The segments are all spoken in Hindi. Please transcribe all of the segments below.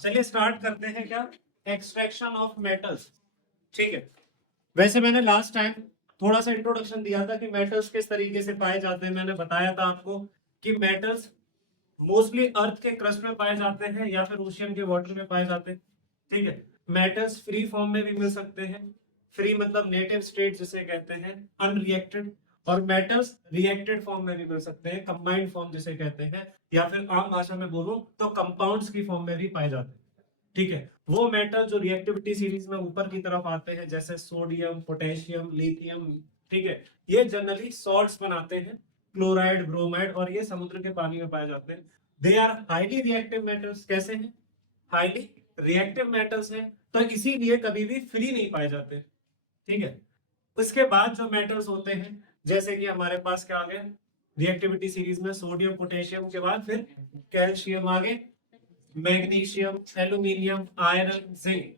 चलिए स्टार्ट करते हैं क्या, एक्सट्रैक्शन ऑफ मेटल्स। ठीक है, वैसे मैंने लास्ट टाइम थोड़ा सा इंट्रोडक्शन दिया था कि मेटल्स किस तरीके से पाए जाते हैं। मैंने बताया था आपको कि मेटल्स मोस्टली अर्थ के क्रस्ट में पाए जाते हैं या फिर ओशियन के वाटर में पाए जाते हैं। ठीक है, मेटल्स फ्री फॉर्म में भी मिल सकते हैं, फ्री मतलब नेटिव स्टेट जिसे कहते हैं, अनरिएक्टेड, और मेटल्स रिएक्टेड फॉर्म में भी मिल सकते हैं, कंबाइंड फॉर्म जिसे कहते हैं, या फिर आम भाषा में बोलूं तो कंपाउंड्स की फॉर्म में भी पाए जाते हैं। ठीक है, वो मेटल जो रिएक्टिविटी सीरीज में ऊपर की तरफ आते हैं जैसे सोडियम, पोटेशियम, लिथियम, ठीक है, ये जनरली सॉल्ट्स बनाते हैं, क्लोराइड, ब्रोमाइड, और ये समुद्र के पानी में पाए जाते हैं। They are highly reactive metals. कैसे हैं? हाईली रिएक्टिव मेटल्स हैं, तो इसीलिए कभी भी फ्री नहीं पाए जाते। ठीक है, उसके बाद जो मेटल्स होते हैं जैसे कि हमारे पास क्या आ गया रिएक्टिविटी सीरीज में, सोडियम, पोटेशियम के बाद फिर कैल्शियम, आगे मैग्नीशियम, एल्यूमिनियम, आयरन, जिंक।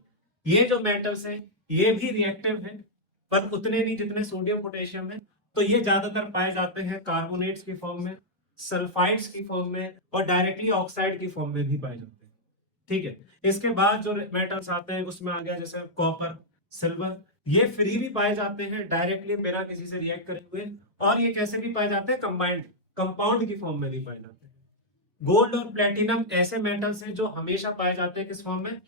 ये जो मेटल्स हैं ये भी रिएक्टिव हैं, पर उतने नहीं जितने सोडियम पोटेशियम है। तो ये ज्यादातर पाए जाते हैं कार्बोनेट्स की फॉर्म में, सल्फाइड्स की फॉर्म में, और डायरेक्टली ऑक्साइड की फॉर्म में भी पाए जाते हैं। ठीक है, इसके बाद जो मेटल्स आते हैं उसमें आ गया जैसे कॉपर, सिल्वर। ये फ्री भी पाए जाते हैं डायरेक्टली बिना किसी से रिएक्ट करे हुए, और ये कैसे भी पाए जाते हैं, कंबाइंड कंपाउंड की फॉर्म में भी पाए जाते हैं। गोल्ड और प्लेटिनम ऐसे मेटल्स हैं जो हमेशा पाए जाते हैं किस फॉर्म में,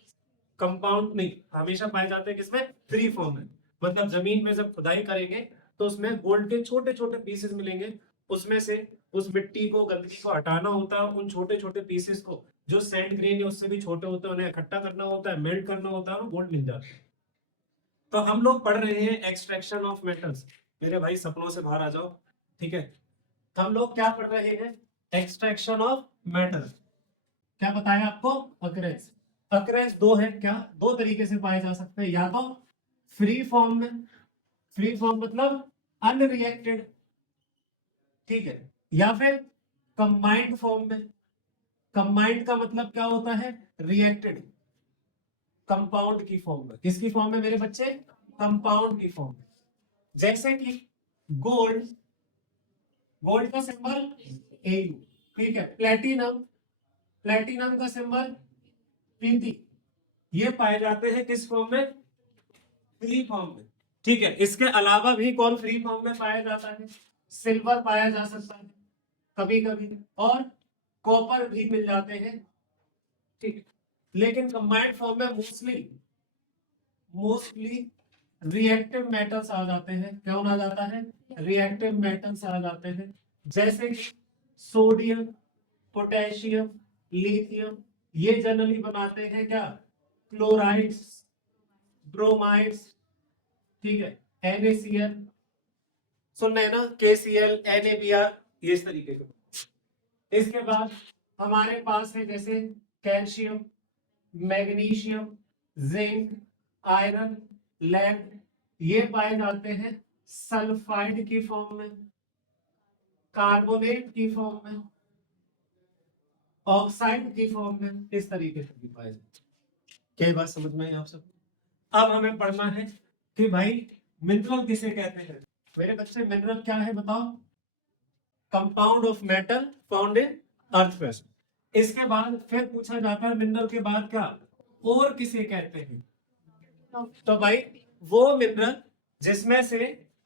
कंपाउंड नहीं, हमेशा पाए जाते हैं किसमें, फ्री फॉर्म में। मतलब जमीन में जब खुदाई करेंगे तो उसमें गोल्ड के छोटे छोटे पीसेस मिलेंगे, उसमें से उस मिट्टी को, गंदगी को हटाना होता है, उन छोटे छोटे पीसेस को जो सैंड ग्रेन है उससे भी छोटे होते हैं, उन्हें इकट्ठा करना होता है, मेल्ट करना होता है, और गोल्ड मिल जाता है। तो हम लोग पढ़ रहे हैं एक्सट्रैक्शन ऑफ मेटल्स। मेरे भाई सपनों से बाहर आ जाओ। ठीक है, हम लोग क्या पढ़ रहे हैं, एक्सट्रैक्शन ऑफ मेटल। क्या बताया आपको, अक्रेंस। अक्रेंस दो है, क्या दो तरीके से पाए जा सकते हैं, या तो फ्री फॉर्म में, फ्री फॉर्म मतलब अनरिएक्टेड, ठीक है, या फिर कंबाइंड फॉर्म में। कंबाइंड का मतलब क्या होता है, रिएक्टेड, कंपाउंड की फॉर्म में। किसकी फॉर्म में मेरे बच्चे, कंपाउंड की फॉर्म में। जैसे कि गोल्ड, गोल्ड का सिंबल Au, ठीक है। प्लेटिनम, प्लेटिनम का सिंबल Pb। ये पाए जाते हैं किस फॉर्म में, फ्री फॉर्म में। ठीक है, इसके अलावा भी कौन फ्री फॉर्म में पाया जाता है, सिल्वर पाया जा सकता है कभी कभी, और कॉपर भी मिल जाते हैं। ठीक, लेकिन कंबाइंड फॉर्म में मोस्टली मोस्टली रिएक्टिव मेटल्स आ जाते हैं। कौन आ जाता है, रिएक्टिव मेटल्स आ जाते हैं, जैसे कि सोडियम, पोटेशियम, लिथियम। ये जनरली बनाते हैं क्या, क्लोराइड्स, ब्रोमाइड्स, ठीक है, NaCl, सुनना है ना, KCl, NaBr, ये इस तरीके के। इसके बाद हमारे पास है जैसे calcium, magnesium, zinc, iron, lead. ये पाए जाते हैं सल्फाइड की फॉर्म में, कार्बोनेट की फॉर्म में, ऑक्साइड की फॉर्म में, इस तरीके से भी पाए जाते हैं। क्या बात समझ में आई आप सब? अब हमें पढ़ना है कि भाई मिनरल किसे कहते हैं। मेरे बच्चे मिनरल क्या है बताओ, compound of metal found in earth crust. इसके बाद फिर पूछा जाता है मिनरल के बाद क्या, और किसे कहते हैं। तो भाई वो मिनरल जिसमें से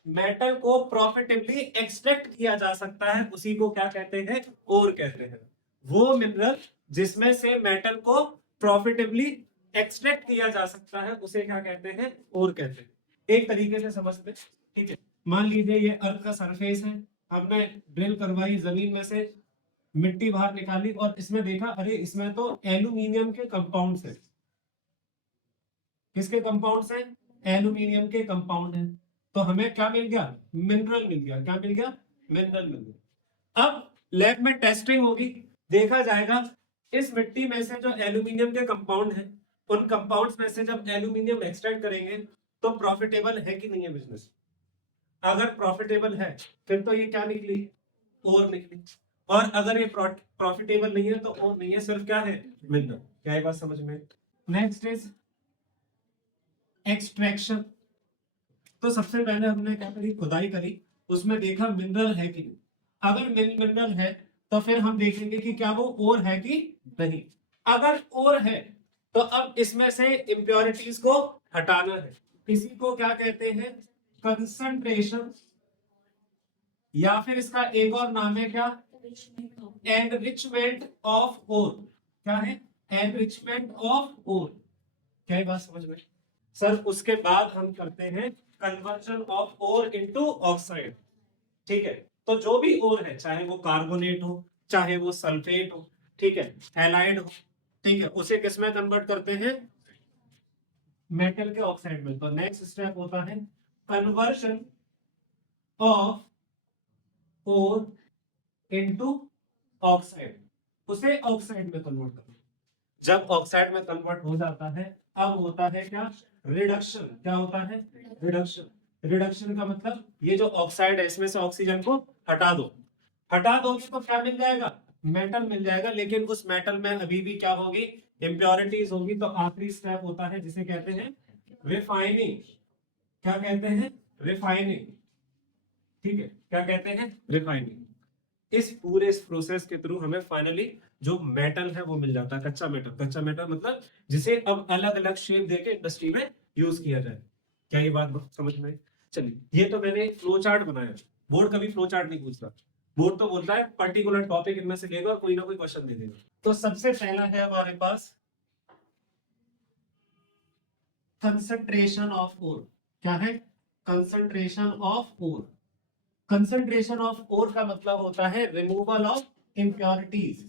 मेटल को प्रॉफिटेबली एक्सट्रैक्ट किया जा सकता है उसी को क्या कहते हैं, और कहते हैं। वो मिनरल जिसमें से मेटल को प्रॉफिटेबली एक्सट्रैक्ट किया जा सकता है उसे क्या कहते हैं, और कहते हैं। एक तरीके से समझते हैं। ठीक है, मान लीजिए ये अर्थ का सरफेस है, हमने ड्रिल करवाई, जमीन में से मिट्टी बाहर निकाली, और इसमें देखा अरे इसमें तो एल्यूमिनियम के कंपाउंड्स हैं। किसके कंपाउंड्स हैं, एल्यूमिनियम के कंपाउंड हैं। तो हमें क्या मिल गया, मिनरल मिल गया। क्या मिल गया, मिनरल मिल गया। अब लैब में टेस्टिंग होगी, देखा जाएगा इस मिट्टी में से जो एल्यूमिनियम के कंपाउंड है, उन कंपाउंड्स में से जब एल्यूमिनियम एक्सट्रैक्ट करेंगे तो प्रॉफिटेबल है कि नहीं है बिजनेस। अगर प्रॉफिटेबल है फिर तो ये क्या निकली, और निकली। और अगर ये प्रॉफिटेबल नहीं है तो और नहीं है, सिर्फ क्या है, मिनरल। क्या ये बात समझ में? Next is extraction. तो सबसे पहले हमने क्या करी, खुदाई करी, उसमें देखा मिनरल है कि नहीं। अगर मिनरल है तो फिर हम देखेंगे कि क्या वो और है कि नहीं। अगर और है तो अब इसमें से इम्प्योरिटीज को हटाना है। इसी को क्या कहते हैं? कंसंट्रेशन, या फिर इसका एक और नाम है क्या? Enrichment of ore. क्या है? Enrichment of ore. क्या है बात समझ में? सर उसके बाद हम करते हैं conversion of ore into oxide. ठीक है, तो जो भी ओर है, चाहे वो कार्बोनेट हो, चाहे वो सल्फेट हो, ठीक है, हैलाइड हो, ठीक है, उसे किस में कन्वर्ट करते हैं? मेटल के ऑक्साइड में। तो नेक्स्ट स्टेप होता है conversion of ore into oxide. उसे ऑक्साइड में कन्वर्ट करना। जब ऑक्साइड में कन्वर्ट हो जाता है, अब होता है क्या? रिडक्शन। क्या होता है? रिडक्शन। रिडक्शन का मतलब ये जो ऑक्साइड है इसमें से ऑक्सीजन को हटा दो। हटा दोगे तो क्या मिल जाएगा? मेटल मिल जाएगा। लेकिन उस मेटल में अभी भी क्या होगी? इम्प्योरिटीज होगी। तो आखिरी स्टेप होता है जिसे कहते हैं रिफाइनिंग। क्या कहते हैं? रिफाइनिंग। ठीक है, क्या कहते हैं? रिफाइनिंग। इस पूरे इस प्रोसेस के थ्रू हमें फाइनली जो मेटल है वो मिल जाता है, कच्चा मेटल। कच्चा मेटल मतलब जिसे अब अलग अलग शेप देके इंडस्ट्री में यूज किया जाए। क्या ये बात समझ में आई? चलिए, ये तो मैंने फ्लो चार्ट बनाया। बोर्ड कभी फ्लो चार्ट नहीं पूछता। बोर्ड तो बोलता है पर्टिकुलर टॉपिक इनमें से लेगा और कोई ना कोई क्वेश्चन दे देगा। तो सबसे पहला है हमारे पास कंसंट्रेशन ऑफ ओर। क्या है? Concentration of ore. Concentration of ore का मतलब होता है removal of impurities.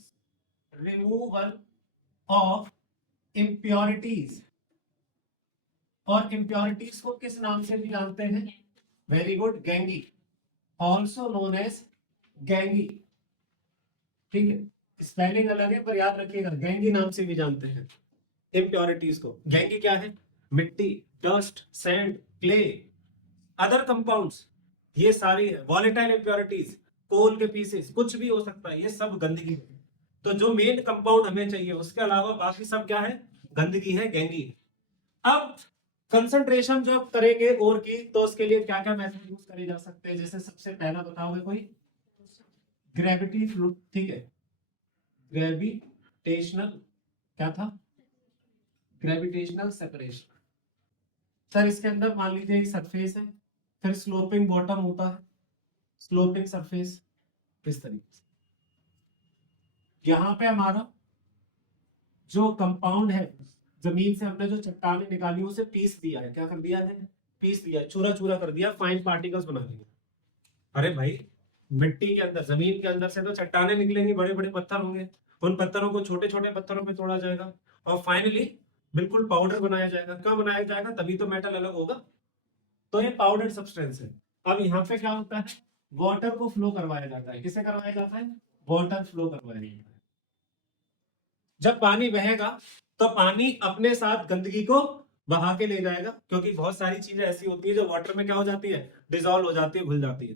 Removal of impurities. और इम्प्योरिटीज को किस नाम से भी जानते हैं? Very good, gangue. Also known as gangue. ठीक है, स्पेलिंग अलग है पर याद रखिएगा, गैंगी नाम से भी जानते हैं इम्प्योरिटीज को। गैंगी क्या है? मिट्टी, dust, sand, clay, other compounds, ये सारी है। वॉलेटाइल इम्प्योरिटीज, कोल के पीसेस, कुछ भी हो सकता है, ये सब गंदगी है। तो जो मेन कंपाउंड हमें चाहिए उसके अलावा बाकी सब क्या है? गंदगी है, गैंगी है। अब कंसंट्रेशन जब करेंगे ओर की तो उसके लिए क्या क्या मेथड यूज करे जा सकते हैं? जैसे सबसे पहला बताओगे कोई? Gravity flow. ठीक है, ग्रेविटेशनल, क्या था? Gravitational separation. सर इसके अंदर मान लीजिए एक सरफेस है, फिर स्लोपिंग बॉटम होता है, स्लोपिंग सरफेस, इस तरीके से। यहाँ पे हमारा जो कंपाउंड है, जमीन से हमने जो चट्टानें निकाली उसे पीस दिया है। क्या कर दिया है? पीस दिया, चूरा चूरा कर दिया, फाइन पार्टिकल्स बना दिए। अरे भाई, मिट्टी के अंदर, जमीन के अंदर से तो चट्टानें निकलेंगी, बड़े बड़े पत्थर होंगे, उन पत्थरों को छोटे छोटे पत्थरों में तोड़ा जाएगा और फाइनली बिल्कुल पाउडर बनाया जाएगा। कब बनाया जाएगा? तभी तो मेटल अलग होगा। तो ये पाउडर सब्सटेंस है। अब यहाँ पे क्या होता है? वाटर को फ्लो करवाया जाता है। किसे करवाया जाता है? वाटर फ्लो करवाया जाता है। जब पानी बहेगा तो पानी अपने साथ गंदगी को बहा के ले जाएगा, क्योंकि बहुत सारी चीजें ऐसी होती है जो वाटर में क्या हो जाती है? डिजोल्व हो जाती है, घुल जाती है।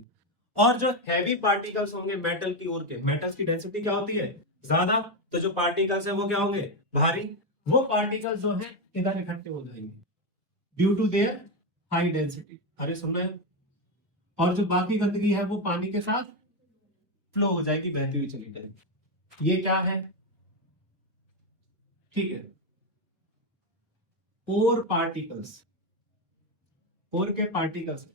और जो हैवी पार्टिकल्स होंगे मेटल की ओर के, मेटल्स की डेंसिटी क्या होती है? ज्यादा। तो जो पार्टिकल्स है वो क्या होंगे? भारी। वो पार्टिकल्स जो है इधर इकट्ठे हो जाएंगे due to their high density. अरे सुन रहे हैं? और जो बाकी गंदगी है वो पानी के साथ फ्लो हो जाएगी, बहती हुई चली जाएगी। ये क्या है? ठीक है, ओर पार्टिकल्स, ओर के पार्टिकल्स।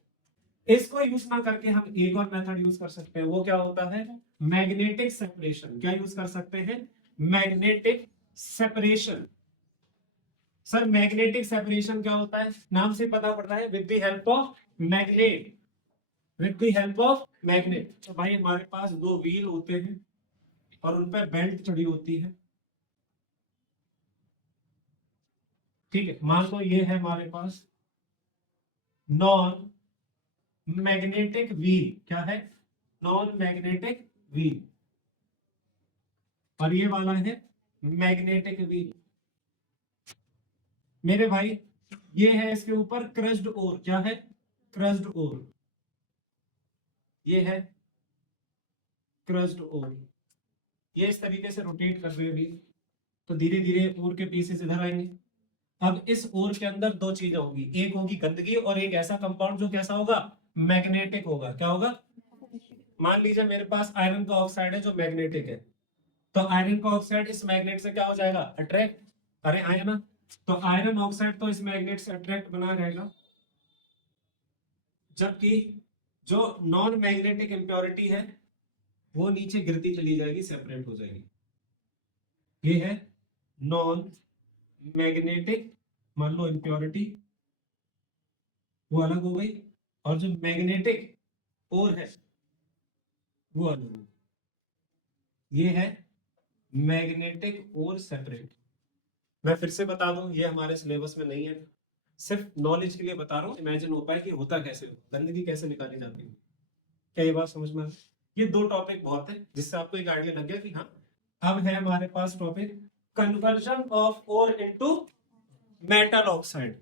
इसको यूज ना करके हम एक और मेथड यूज कर सकते हैं। वो क्या होता है? Magnetic separation. क्या यूज कर सकते हैं? Magnetic separation. Sir magnetic separation क्या होता है? नाम से पता पड़ रहा है, with the help of magnet. With the help of magnet. तो भाई हमारे पास दो व्हील होते हैं और उन पर बेल्ट चढ़ी होती है। ठीक है, मान लो ये है हमारे पास नॉन मैग्नेटिक व्हील। क्या है? Non magnetic wheel. और ये वाला है मैग्नेटिक व्हील। मेरे भाई, ये है इसके ऊपर क्रस्ड ओर। क्या है? क्रस्ड ओर। ये है क्रस्ड ओर। ये इस तरीके से रोटेट कर रहे हैं, तो धीरे धीरे ओर के पीसेस इधर आएंगे। अब इस ओर के अंदर दो चीजें होगी, एक होगी गंदगी और एक ऐसा कंपाउंड जो कैसा होगा? मैग्नेटिक होगा। क्या होगा? मान लीजिए मेरे पास आयरन का ऑक्साइड है जो मैग्नेटिक है, तो आयरन का ऑक्साइड इस मैग्नेट से क्या हो जाएगा? अट्रैक्ट। अरे आया ना, तो आयरन ऑक्साइड तो इस मैग्नेट से अट्रैक्ट बना रहेगा, जबकि जो नॉन मैग्नेटिक इम्प्योरिटी है वो नीचे गिरती चली जाएगी, सेपरेट हो जाएगी। ये है नॉन मैग्नेटिक, मान लो इम्प्योरिटी, वो अलग हो गई, और जो मैग्नेटिक और है वो अलग हो गई। ये है मैग्नेटिक और सेपरेट। मैं फिर से बता दूं, ये हमारे सिलेबस में नहीं है, सिर्फ नॉलेज के लिए बता रहा हूँ, इमेजिन हो पाए कि होता कैसे, गंदगी कैसे निकाली जाती है। क्या ये बात समझ में आ रही? ये दो टॉपिक बहुत है, जिससे आपको एक आइडिया लग गया कि हाँ अब है हमारे पास topic conversion of ore into metal oxide.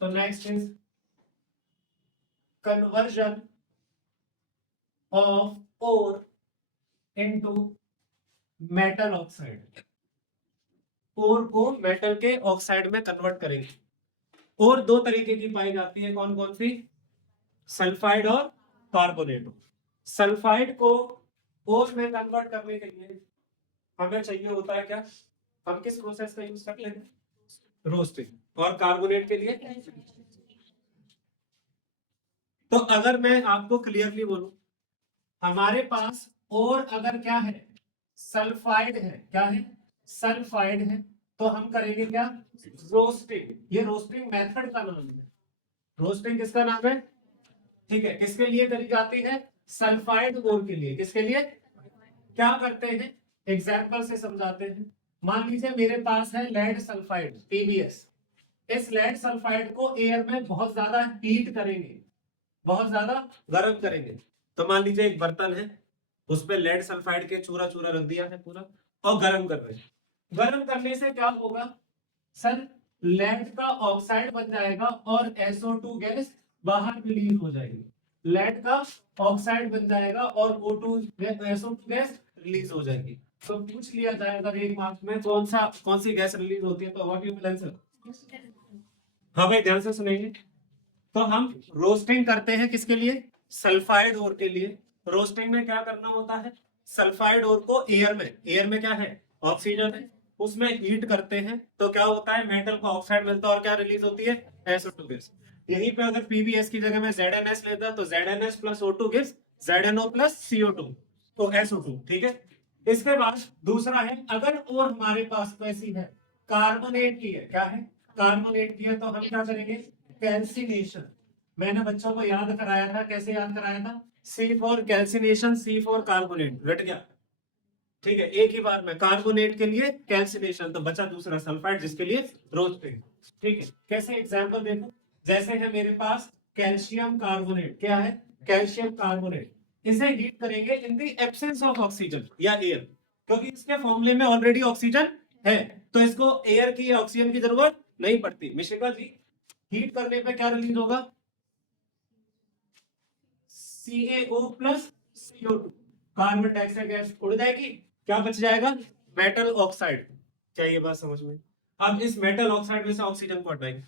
तो next is conversion of ore into metal oxide. Ore को मेटल के ऑक्साइड में कन्वर्ट करेंगे। और दो तरीके की पाई जाती है, कौन कौन सी? सल्फाइड और कार्बोनेट। सल्फाइड को ओर में कन्वर्ट करने के लिए हमें चाहिए होता है क्या? हम किस प्रोसेस का यूज कर लेंगे? रोस्टिंग। और कार्बोनेट के लिए, तो अगर मैं आपको क्लियरली बोलूं, हमारे पास और अगर क्या है, सल्फाइड है, क्या है? सल्फाइड है, तो हम करेंगे क्या? रोस्टिंग। ये रोस्टिंग मेथड का नाम है। रोस्टिंग किसका नाम है? ठीक है, किसके लिए करी जाती है? सल्फाइड ओर के लिए। किसके लिए? क्या करते हैं, एग्जाम्पल से समझाते हैं। मान लीजिए मेरे पास है लेड सल्फाइड, पीबीएस। इस लेड सल्फाइड को एयर में बहुत ज्यादा हीट करेंगे, बहुत ज्यादा गर्म करेंगे। तो मान लीजिए एक बर्तन है, उस पे लेड सल्फाइड के चूरा चूरा रख दिया है पूरा, और गर्म कर रहे हैं। गर्म करने से क्या होगा सर? लेड का ऑक्साइड बन जाएगा और SO2 गैस बाहर रिलीज हो जाएगी। लेड का ऑक्साइड बन जाएगा और SO2 गैस रिलीज हो जाएगी। तो पूछ लिया जाएगा एक मार्क्स में कौन सी गैस रिलीज होती है, तो व्हाट यू विल आंसर? हाँ भाई, ध्यान से सुनेंगे। तो हम रोस्टिंग करते हैं किसके लिए? सल्फाइड ओर के लिए। रोस्टिंग में क्या करना होता है? सल्फाइड ओर को एयर में क्या है? ऑक्सीजन है, उसमें हीट करते हैं, तो क्या होता है? मेटल को ऑक्साइड मिलता है और क्या रिलीज होती है? SO2 gas. यहीं पे अगर पीबीएस की जगह में ZnS लेता तो ZnS plus O2 gives ZnO plus CO2, तो SO2। ठीक है, इसके बाद दूसरा है, अगर और हमारे पास कैसी है? कार्बोनेट की है। क्या है? कार्बोनेट की है, तो हम क्या करेंगे? कैल्सिनेशन। मैंने बच्चों को याद कराया था, कैसे याद कराया था? C for calcination, C for carbonate, घट गया। ठीक है, एक ही बार में कार्बोनेट के लिए कैल्सिनेशन, तो बचा दूसरा सल्फाइड जिसके लिए रोस्टिंग। ठीक है, कैसे एग्जांपल देखो, जैसे है मेरे पास कैल्शियम कार्बोनेट। क्या है? Calcium carbonate. इसे हीट करेंगे in the absence of oxygen या एयर, क्योंकि इसके फॉर्मूले में ऑलरेडी ऑक्सीजन है, तो इसको एयर की या ऑक्सीजन की जरूरत नहीं पड़ती। मिश्रिका जी, हीट करने पे क्या रिलीज होगा? CaO plus CO2, carbon dioxide gas उड़ जाएगी, क्या बच जाएगा? Metal oxide. क्या ये बात समझ में? अब इस मेटल ऑक्साइड में से ऑक्सीजन को हटाएंगे।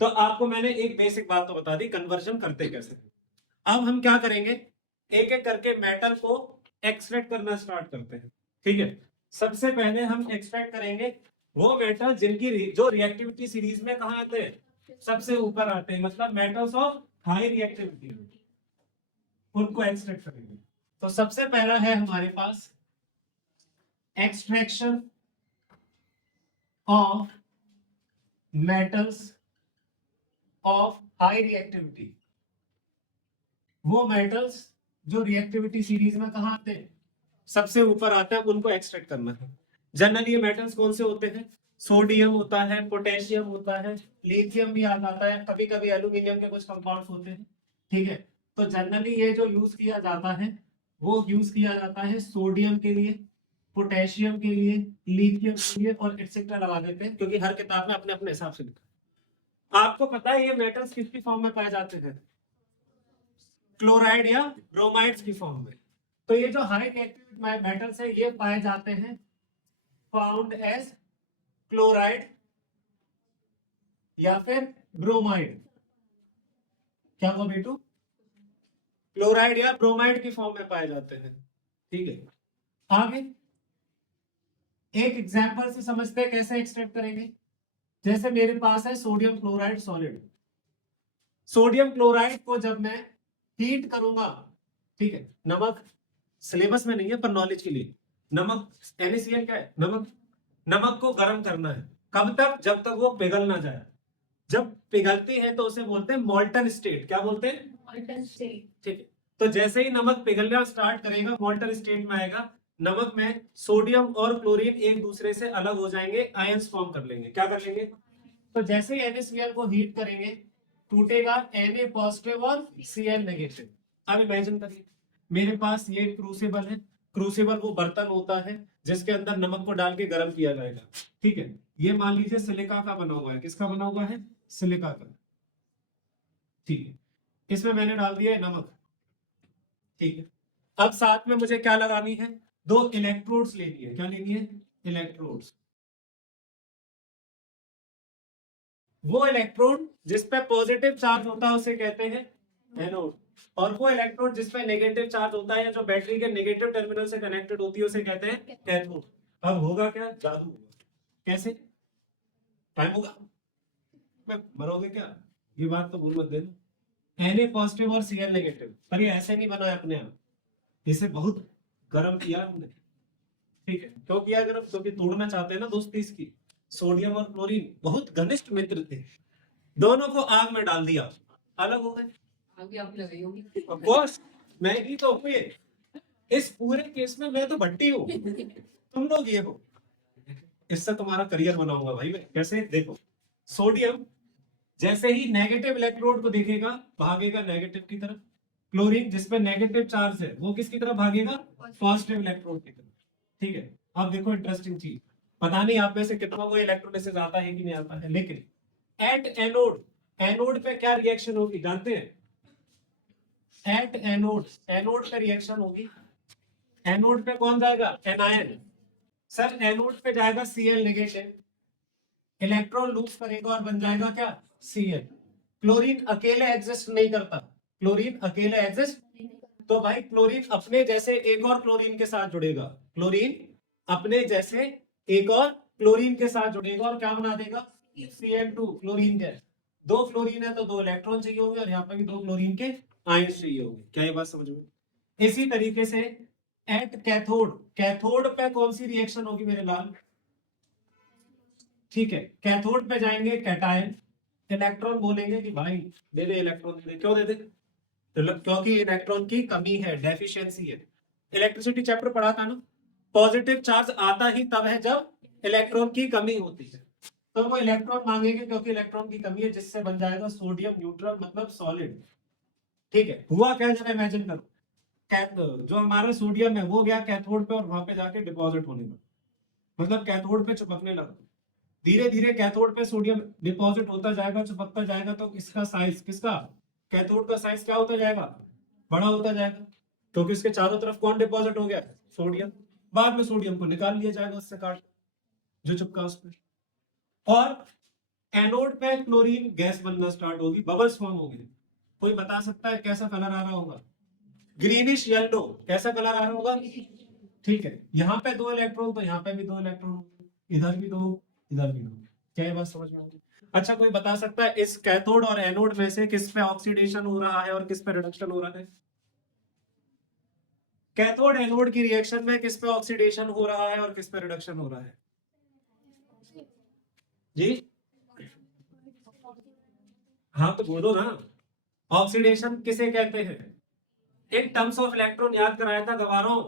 तो आपको मैंने एक बेसिक बात तो बता दी, कन्वर्जन करते कैसे। अब हम क्या करेंगे, एक एक करके मेटल को एक्सट्रैक्ट करना स्टार्ट करते हैं। ठीक है, सबसे पहले हम एक्सट्रैक्ट करेंगे वो मेटल जिनकी जो रिएक्टिविटी सीरीज में कहा आते हैं? सबसे ऊपर आते हैं, मतलब मेटल्स ऑफ हाई रिएक्टिविटी, उनको एक्सट्रैक्ट करेंगे। तो सबसे पहला है हमारे पास extraction of metals of high reactivity. वो मेटल्स जो रिएक्टिविटी सीरीज में कहां आते हैं? सबसे ऊपर आते हैं, उनको एक्सट्रैक्ट करना है। जनरली ये मेटल्स कौन से होते हैं? सोडियम होता है, पोटेशियम होता है, लिथियम भी आ जाता है, कभी कभी एल्यूमिनियम के कुछ कंपाउंड्स होते हैं। ठीक है, तो जनरली ये जो यूज किया जाता है वो यूज किया जाता है सोडियम के लिए, पोटेशियम के लिए, लिथियम के लिए, और एक्सेट्रा लगा देते हैं, क्योंकि हर किताब में अपने अपने हिसाब से लिखा है। आपको पता है ये मेटल्स किसकी फॉर्म में पाए जाते हैं? क्लोराइड या ब्रोमाइड्स की फॉर्म में। तो ये जो हाई रिएक्टिव मेटल्स है ये पाए जाते हैं फाउंड एज क्लोराइड या फिर ब्रोमाइड। क्या वो बेटू? क्लोराइड या ब्रोमाइड की फॉर्म में पाए जाते हैं। ठीक है, आगे एक एग्जांपल से समझते हैं कैसे एक्सट्रैक्ट करेंगे। जैसे मेरे पास है sodium chloride solid, sodium chloride को जब मैं हीट करूंगा, ठीक है, नमक सिलेबस में नहीं है पर नॉलेज के लिए, नमक NaCl क्या है, नमक, नमक को गर्म करना है, कब तक, जब तक वो पिघल ना जाए, जब पिघलती है तो उसे बोलते हैं मोल्टन स्टेट, क्या बोलते हैं, मोल्टन स्टेट, ठीक है। तो जैसे ही नमक पिघलना स्टार्ट करेगा मोल्टन स्टेट में आएगा, नमक में सोडियम और क्लोरीन एक दूसरे से अलग हो जाएंगे, आयंस फॉर्म कर लेंगे, क्या कर लेंगे, तो जैसे ही NaCl को हीट करेंगे टूटेगा Na पॉजिटिव और Cl नेगेटिव। अब इमेजिन करिए मेरे पास ये क्रूसिबल है, क्रूसिबल वो बर्तन होता है जिसके अंदर नमक को डाल के गर्म किया जाएगा, ठीक है, ये मान लीजिए सिलिका का बना हुआ है, किसका बना हुआ है, सिलिका का, ठीक है, इसमें मैंने डाल दिया है नमक, ठीक है। अब साथ में मुझे क्या लगानी है, 2 इलेक्ट्रोड्स लेनी है, क्या लेनी है, इलेक्ट्रोड्स, वो इलेक्ट्रोड जिस पे पॉजिटिव चार्ज होता है उसे कहते हैं एनोड, और वो इलेक्ट्रोड जिस पे नेगेटिव चार्ज होता है या जो बैटरी के नेगेटिव टर्मिनल से कनेक्टेड होती है उसे कहते हैं कैथोड। अब होगा क्या, जादू होगा, कैसे, टाइम होगा, मैं मरोगे क्या, ये बात तो भूल मत देना, Na पॉजिटिव और Cl नेगेटिव, पर ये ऐसे नहीं बना है अपने आप, इसे बहुत गर्म किया हमने, ठीक है, क्यों किया गर्म, क्योंकि तोड़ना चाहते हैं ना दोस्ती इसकी, सोडियम और क्लोरीन बहुत घनिष्ठ मित्र थे, दोनों को आग में डाल दिया, अलग हो गए, आग आप लगाई होगी, ऑफ कोर्स मैं ही तो हूँ ये, इस पूरे केस में मैं तो भट्टी हूँ, तुम लोग ये हो, इससे तुम्हारा करियर बनाऊंगा भाई मैं, कैसे, देखो सोडियम जैसे ही नेगेटिव इलेक्ट्रोड को देखेगा भागेगा नेगेटिव की तरफ, क्लोरीन जिसपे नेगेटिव चार्ज है वो किसकी तरफ भागेगा, पॉजिटिव इलेक्ट्रोड की तरफ, ठीक है। अब देखो इंटरेस्टिंग चीज, पता नहीं आप में से कितना को इलेक्ट्रोलिसिस आता है कि नहीं आता है, लेकिन एट एनोड, एनोड पे क्या रिएक्शन होगी जानते हैं, एट एनोड, एनोड पे रिएक्शन होगी, एनोड पे कौन जाएगा, एनायन, सर एनोड पे जाएगा Cl नेगेटिव, इलेक्ट्रॉन लूज करेगा और बन जाएगा क्या, Cl, क्लोरीन अकेले एग्जिस्ट नहीं करता, क्लोरीन अकेले एग्जिस्ट, तो भाई क्लोरीन अपने जैसे एक और क्लोरीन के साथ जुड़ेगा, क्लोरीन अपने जैसे एक और क्लोरीन के साथ जुड़ेगा और क्या बना देगा, Cl2, क्लोरीन गैस, 2 फ्लोरीन है तो 2 इलेक्ट्रॉन चाहिए होंगे और यहाँ पे भी 2 क्लोरीन के आयंस चाहिए होंगे, क्या ये बात समझ में, इसी तरीके से एट कैथोड, कैथोड पे कौन सी रिएक्शन होगी मेरे लाल, ठीक है, कैथोड पे जाएंगे कैटायन, इलेक्ट्रॉन बोलेंगे कि भाई दे दे इलेक्ट्रॉन, दे दे, क्यों दे दे, क्योंकि इलेक्ट्रॉन की कमी है, डेफिशिएंसी है, इलेक्ट्रिसिटी चैप्टर पढ़ा था ना, पॉजिटिव चार्ज आता ही तब है जब इलेक्ट्रॉन की कमी होती है, तो वो इलेक्ट्रॉन मांगेंगे क्योंकि इलेक्ट्रॉन की कमी है, जिससे बन जाएगा सोडियम न्यूट्रल मतलब सॉलिड, ठीक है। हुआ क्या, जरा इमेजिन करो, जो हमारा सोडियम है वो गया कैथोड पे और वहां पे जाके डिपॉजिट होने लगा, मतलब कैथोड पे चिपकने लगा, धीरे धीरे कैथोड पे सोडियम डिपॉजिट होता जाएगा, चिपकता जाएगा, तो इसका साइज, किसका, कैथोड का साइज क्या होता जाएगा, बड़ा होता जाएगा, क्योंकि इसके चारों तरफ कौन डिपॉजिट हो गया, सोडियम, बाद में सोडियम को निकाल लिया जाएगा उससे काट जो चिपका उस पर, और एनोड पे क्लोरीन गैस बनना स्टार्ट होगी, बबल्स फॉर्म होगी, कोई बता सकता है कैसा कलर आ रहा होगा, ग्रीनिश येलो, कैसा कलर आ रहा होगा, ठीक है, यहाँ पे 2 इलेक्ट्रॉन तो यहाँ पे भी 2 इलेक्ट्रॉन, इधर भी 2, इधर भी 2, क्या ये बात समझ में आ गई, अच्छा कोई बता सकता है इस कैथोड और एनोड में से किस पे ऑक्सीडेशन हो रहा है और किस पे रिडक्शन हो रहा है, कैथोड एनोड की रिएक्शन में किस पे ऑक्सीडेशन हो रहा है और किस पे रिडक्शन हो रहा है, जी हाँ तो बोलो ना, ऑक्सीडेशन किसे कहते हैं, इन टर्म्स ऑफ इलेक्ट्रॉन याद कराया था गवारों,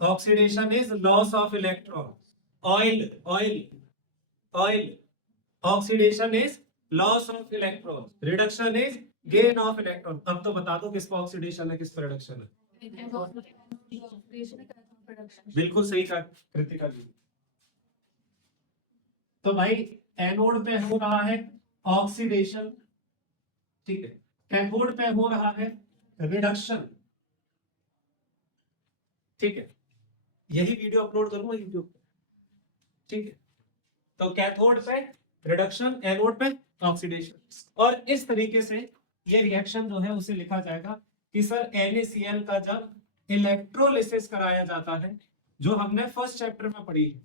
oxidation is loss of electron, oil oil oil, oxidation is loss of electron, reduction is gain of electron. अब तो बता दो किस पर ऑक्सीडेशन है किस पर रिडक्शन है, बिल्कुल सही कहा कृतिका जी, तो भाई एनोड पे हो रहा है ऑक्सीडेशन, ठीक है, कैथोड पे हो रहा है रिडक्शन, ठीक है, यही वीडियो अपलोड करूंगा यूट्यूब पे, ठीक है, तो कैथोड पे रिडक्शन, एनोड पे ऑक्सीडेशन, और इस तरीके से ये रिएक्शन जो है उसे लिखा जाएगा कि सर NaCl का जब इलेक्ट्रोलिसिस कराया जाता है, जो हमने फर्स्ट चैप्टर में पढ़ी है,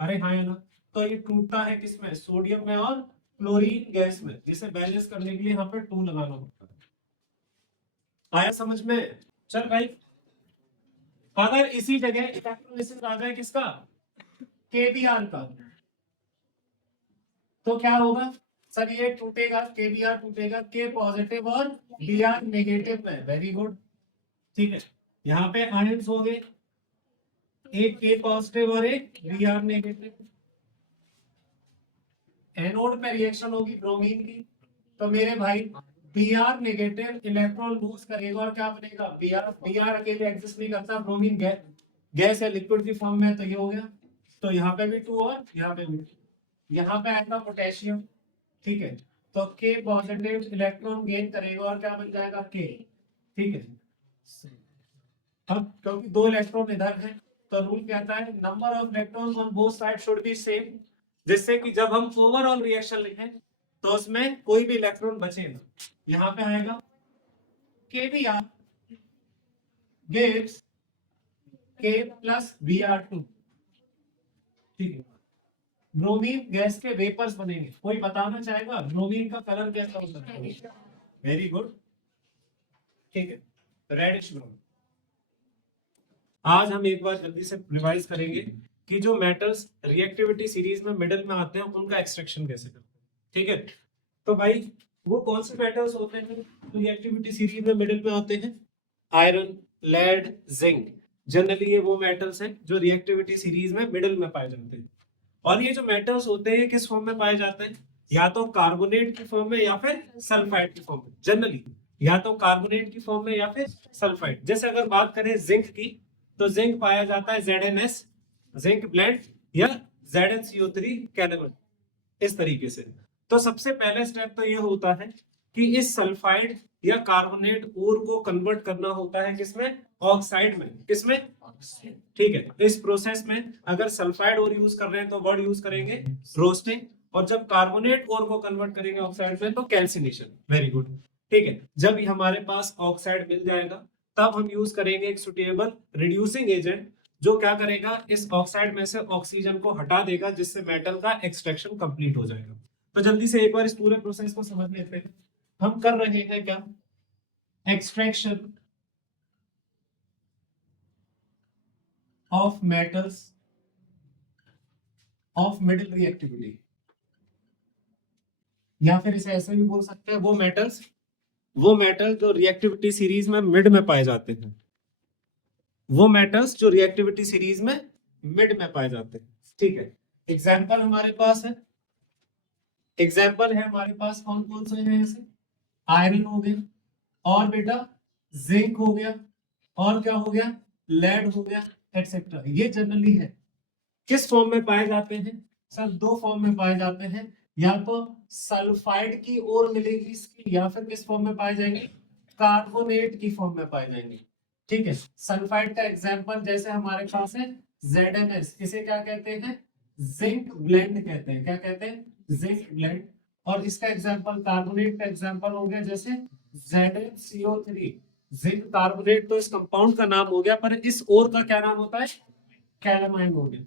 अरे हाँ है ना, तो ये टूटता है किसमें, सोडियम में और क्लोरीन गैस में, जिसे बैलेंस करने के लिए यहाँ पे 2 लगाना होता है। आया समझ में? चल भाई, अगर इसी जगह इलेक्ट्रोलिसिस आ जाए किसका, केबीआर का, तो क्या होगा सर, ये टूटेगा, केबीआर टूटेगा के पॉजिटिव और बीआर नेगेटिव में। वेरी गुड, ठीक है। यहाँ पे आयंस हो गए, एक के पॉजिटिव और एक बीआर नेगेटिव। एनोड में रिएक्शन होगी ब्रोमीन की, तो मेरे भाई बीआर नेगेटिव इलेक्ट्रॉन लूज करेगा और क्या बनेगा, बीआर। बीआर अकेले एग्जिस्ट नहीं करता, ब्रोमीन गैस है, लिक्विड की फॉर्म में, तो ये हो गया। तो यहाँ पे भी 2 और यहाँ पे भी 2। यहाँ पे आएगा पोटेशियम, ठीक है, तो के पॉजिटिव इलेक्ट्रॉन गेन करेगा और क्या बन जाएगा, के, ठीक है। अब क्योंकि 2 इलेक्ट्रॉन इधर है, तो रूल कहता है number of electrons on both side should be same, जिससे कि जब हम ओवरऑल रिएक्शन लिखें तो उसमें कोई भी इलेक्ट्रॉन बचे ना। यहाँ पे आएगा KBr gives K plus Br2, ठीक है। ब्रोमीन गैस के वेपर्स बनेंगे। कोई बताना चाहेगा ब्रोमीन का कलर कैसा होता है? वेरी गुड, ठीक है, रेडिश ब्राउन। आज हम एक बार जल्दी से रिवाइज करेंगे कि जो मेटल्स रिएक्टिविटी सीरीज में मिडिल में आते हैं उनका एक्सट्रैक्शन कैसे करते हैं, ठीक है। तो भाई वो कौन से मेटल्स होते हैं जो रिएक्टिविटी सीरीज में मिडिल में आते हैं? Iron, lead, zinc. जनरली ये वो मेटल्स हैं जो रिएक्टिविटी सीरीज में मिडिल में पाए जाते हैं। और ये जो मेटल्स होते हैं किस फॉर्म में पाए जाते हैं? या तो कार्बोनेट की फॉर्म में या फिर सल्फाइड की फॉर्म में। जनरली या तो कार्बोनेट की फॉर्म में या फिर सल्फाइड। जैसे अगर बात करें जिंक की, तो जिंक पाया जाता है ZnS जिंक ब्लेंड या ZnCO3 कैलेवन, इस तरीके से। तो सबसे पहला स्टेप तो ये होता है कि इस सल्फाइड या कार्बोनेट ओर को कन्वर्ट करना होता है किसमें, ऑक्साइड में। किसमें? ठीक है। इस प्रोसेस में अगर सल्फाइड ओर यूज कर रहे हैं तो वर्ड यूज करेंगे रोस्टिंग, और जब कार्बोनेट ओर को कन्वर्ट करेंगे ऑक्साइड में तो कैल्सिनेशन। वेरी गुड, ठीक है। जब हमारे पास ऑक्साइड मिल जाएगा तब हम यूज करेंगे एक सुटेबल रिड्यूसिंग एजेंट, जो क्या करेगा, इस ऑक्साइड में से ऑक्सीजन को हटा देगा, जिससे मेटल का एक्सट्रैक्शन कंप्लीट हो जाएगा। तो जल्दी से एक बार इस पूरे प्रोसेस को समझ लेते हैं। हम कर रहे हैं क्या, extraction of metals of middle reactivity, या फिर इसे ऐसे भी बोल सकते हैं वो मेटल जो रिएक्टिविटी सीरीज में मिड में पाए जाते हैं, वो मेटल्स जो रिएक्टिविटी सीरीज में मिड में पाए जाते हैं, ठीक है। एग्जाम्पल हमारे पास है, एग्जाम्पल है हमारे पास कौन कौन से हैं ऐसे? आयरन हो गया, और बेटा जिंक हो गया, और क्या हो गया, लेड हो गया, एटसेट्रा। ये जनरली है किस फॉर्म में पाए जाते हैं? सर 2 फॉर्म में पाए जाते हैं, या तो सल्फाइड की ओर मिलेगी इसकी, या फिर किस फॉर्म में पाए जाएंगे, कार्बोनेट की फॉर्म में पाए जाएंगे, ठीक है। सल्फाइड का एग्जांपल जैसे हमारे पास है ZnS, इसे क्या कहते हैं, जिंक ब्लेंड कहते हैं। क्या कहते हैं? Zinc blende. और इसका एग्जांपल कार्बोनेट का एग्जांपल हो गया जैसे ZnCO3, जिंक कार्बोनेट। तो इस कंपाउंड का नाम हो गया, पर इस ओर का क्या नाम होता है, कैलामाइन हो गया।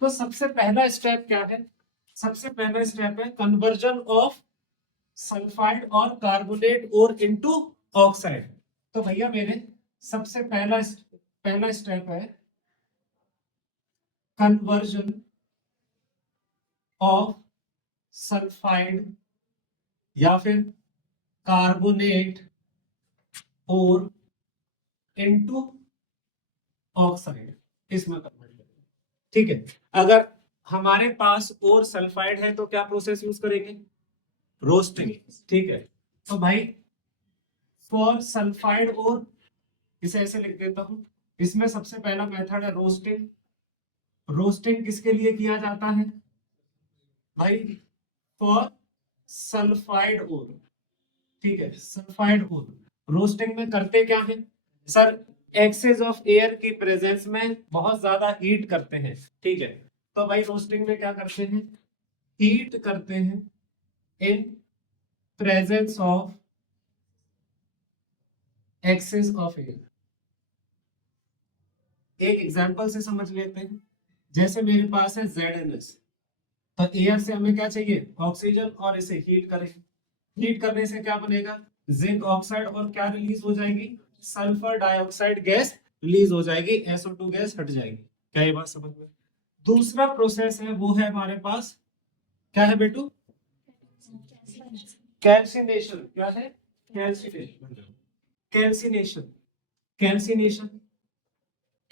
तो सबसे पहला स्टेप क्या है? सबसे पहला स्टेप है कन्वर्जन ऑफ सल्फाइड और कार्बोनेट और इनटू ऑक्साइड। तो भैया मेरे सबसे पहला स्टेप है कन्वर्जन ऑफ सल्फाइड या फिर कार्बोनेट और इनटू ऑक्साइड, इसमें कन्वर्ट करेंगे, ठीक है। अगर हमारे पास और सल्फाइड है तो क्या प्रोसेस यूज करेंगे, रोस्टिंग, ठीक है। तो भाई फॉर सल्फाइड और, इसे ऐसे लिख देता हूं, इसमें सबसे पहला मेथड है रोस्टिंग। रोस्टिंग किसके लिए किया जाता है भाई, फॉर सल्फाइड और, ठीक है, सल्फाइड और। रोस्टिंग में करते क्या है सर, एक्सेस ऑफ एयर की प्रेजेंस में बहुत ज्यादा हीट करते हैं, ठीक है। तो भाई रोस्टिंग में क्या करते हैं, हीट करते हैं in presence of excess of air. एक एग्जांपल से समझ लेते हैं। जैसे मेरे पास है ZnS, तो एयर से हमें क्या चाहिए, ऑक्सीजन, और इसे हीट करें, हीट करने से क्या बनेगा, जिंक ऑक्साइड, और क्या रिलीज हो जाएगी, सल्फर डाइऑक्साइड गैस रिलीज हो जाएगी, SO2 गैस हट जाएगी। क्या ये बात समझ में? दूसरा प्रोसेस है वो है हमारे पास, क्या है बेटू, कैल्सिनेशन। क्या है, कैल्सिनेशन। कैल्सिनेशन, कैल्सिनेशन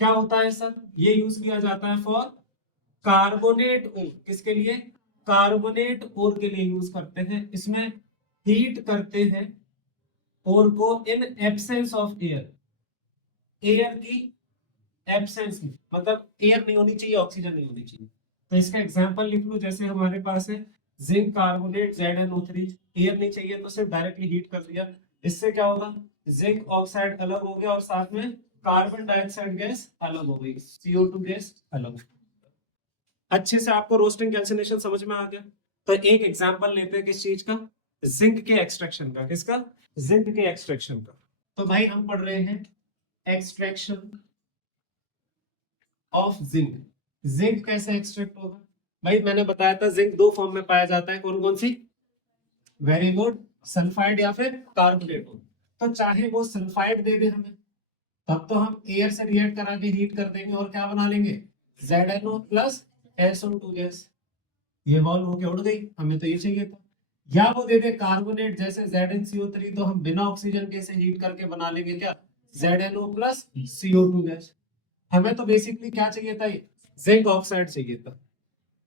क्या होता है सर, ये यूज किया जाता है फॉर कार्बोनेट ओर। किसके लिए, कार्बोनेट ओर के लिए यूज करते हैं। इसमें हीट करते हैं ओर को in absence of air, air की एब्सेंस में, मतलब एयर नहीं होनी चाहिए, ऑक्सीजन नहीं होनी चाहिए। तो इसका एग्जांपल लिख लो, जैसे हमारे पास है जिंक कार्बोनेट ZnO3, एयर नहीं चाहिए तो सिर्फ डायरेक्टली हीट कर दिया, इससे क्या होगा, जिंक ऑक्साइड अलग हो गया और साथ में कार्बन डाइऑक्साइड गैस अलग हो गई, CO2 गैस अलग। अच्छे से आपको रोस्टिंग कैल्सिनेशन समझ में आ गया। तो एक एग्जांपल लेते हैं किस चीज का, जिंक के एक्सट्रैक्शन का। किसका, जिंक के एक्सट्रैक्शन का। तो भाई हम पढ़ रहे हैं एक्सट्रैक्शन ऑफ जिंक। जिंक कैसे एक्सट्रैक्ट होगा, भाई मैंने बताया था जिंक दो फॉर्म में पाया जाता है, कौन कौन सी, वेरी गुड, सल्फाइड या फिर कार्बोनेट। तो चाहे वो सल्फाइड दे दे हमें, तब तो हम एयर से रिएक्ट करा के हीट कर देंगे और क्या बना लेंगे, ZnO प्लस SO2 गैस। ये वॉल्व होके उड़ गई, हमें तो ये चाहिए था। या वो दे दे कार्बोनेट जैसे ZnCO3, तो हम बिना ऑक्सीजन के से हीट करके बना लेंगे क्या, ZnO प्लस CO2 गैस। हमें तो बेसिकली क्या चाहिए था, जिंक ऑक्साइड चाहिए था।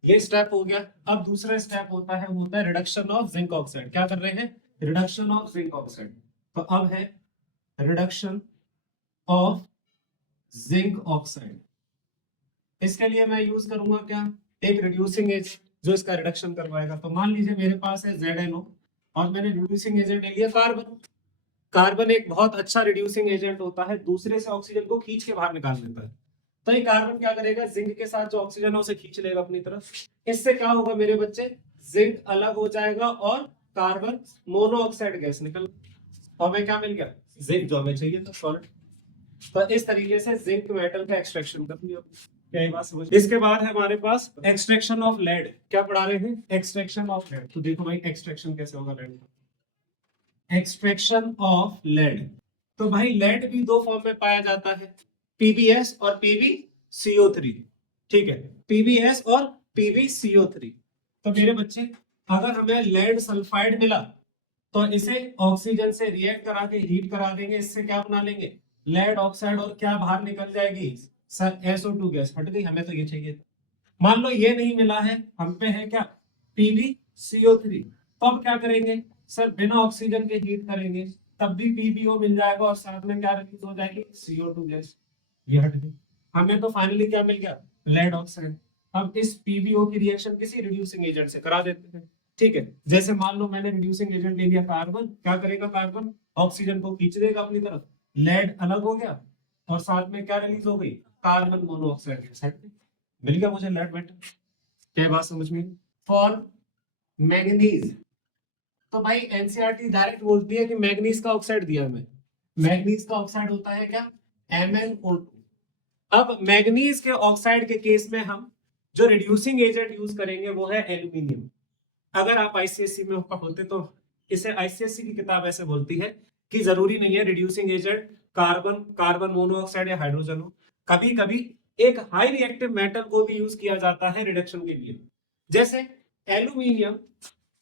ये स्टेप हो गया। अब दूसरा स्टेप होता है, वो होता है रिडक्शन ऑफ जिंक ऑक्साइड। क्या कर रहे हैं, रिडक्शन ऑफ जिंक ऑक्साइड। तो अब है रिडक्शन ऑफ जिंक ऑक्साइड। इसके लिए मैं यूज करूंगा क्या, एक रिड्यूसिंग एजेंट जो इसका रिडक्शन करवाएगा। तो मान लीजिए मेरे पास है ZnO और मैंने रिड्यूसिंग एजेंट ले लिया कार्बन। कार्बन एक बहुत अच्छा रिड्यूसिंग एजेंट होता है, दूसरे से ऑक्सीजन को खींच के बाहर निकाल देता है। तो ये कार्बन क्या करेगा, जिंक के साथ जो ऑक्सीजन है उसे खींच लेगा अपनी तरफ। इससे क्या होगा मेरे बच्चे, जिंक अलग हो जाएगा और कार्बन मोनोऑक्साइड गैस निकल, और हमें क्या मिल गया, जिंक जो हमें चाहिए था, सॉल्ट। तो इस तरीके से जिंक मेटल का एक्सट्रैक्शन कर लिया। क्या ये बात समझ। इसके बाद है हमारे पास एक्सट्रैक्शन ऑफ लेड। क्या पढ़ा रहे हैं, एक्सट्रैक्शन ऑफ लेड। तो देखो भाई एक्सट्रैक्शन कैसे होगा लेड का, एक्सट्रैक्शन ऑफ लेड। तो भाई लेड भी दो फॉर्म में पाया जाता है, PbS और PbCO3। ठीक है, PbS और PbCO3। तो मेरे बच्चे अगर हमें लेड सल्फाइड मिला तो इसे ऑक्सीजन से रिएक्ट करा के हीट करा देंगे, इससे क्या बना लेंगे, लेड ऑक्साइड, और क्या बाहर निकल जाएगी सर, SO2 गैस हट गई। हमें तो ये चाहिए। मान लो ये नहीं मिला है, हम पे है क्या, PbCO3। तो अब क्या करेंगे सर, बिना ऑक्सीजन के हीट करेंगे, तब भी PbO मिल जाएगा और साथ में क्या रिलीज हो जाएगी, CO2 गैस। ये हट गई। हमें तो फाइनली क्या मिल गया, लेड ऑक्साइड। अब इस PbO की रिएक्शन किसी रिड्यूसिंग एजेंट से करा देते हैं। ठीक है, जैसे मान लो मैंने रिड्यूसिंग एजेंट ले लिया कार्बन, क्या करेगा कार्बन, ऑक्सीजन को खींच देगा अपनी तरफ, लेड अलग हो गया और साथ में क्या रिलीज हो गई, कार्बन मोनोऑक्साइड गैस। मिल गया मुझे लेड मेटल। क्या बात समझ में। फॉर मैग्नीज, तो भाई एनसीईआरटी डायरेक्ट बोलती है कि मैग्नीज का ऑक्साइड दिया हमें, मैग्नीज का ऑक्साइड होता है क्या, MnO2। अब मैग्नीज के ऑक्साइड के केस में हम जो रिड्यूसिंग एजेंट यूज करेंगे वो है एल्यूमिनियम। अगर आप आईसीएससी में होते तो इसे आईसीएससी की किताब ऐसे बोलती है कि जरूरी नहीं है reducing agent carbon, carbon monoxide या हाइड्रोजन हो। कभी कभी एक हाई रिएक्टिव मेटल को भी यूज किया जाता है रिडक्शन के लिए। जैसे aluminium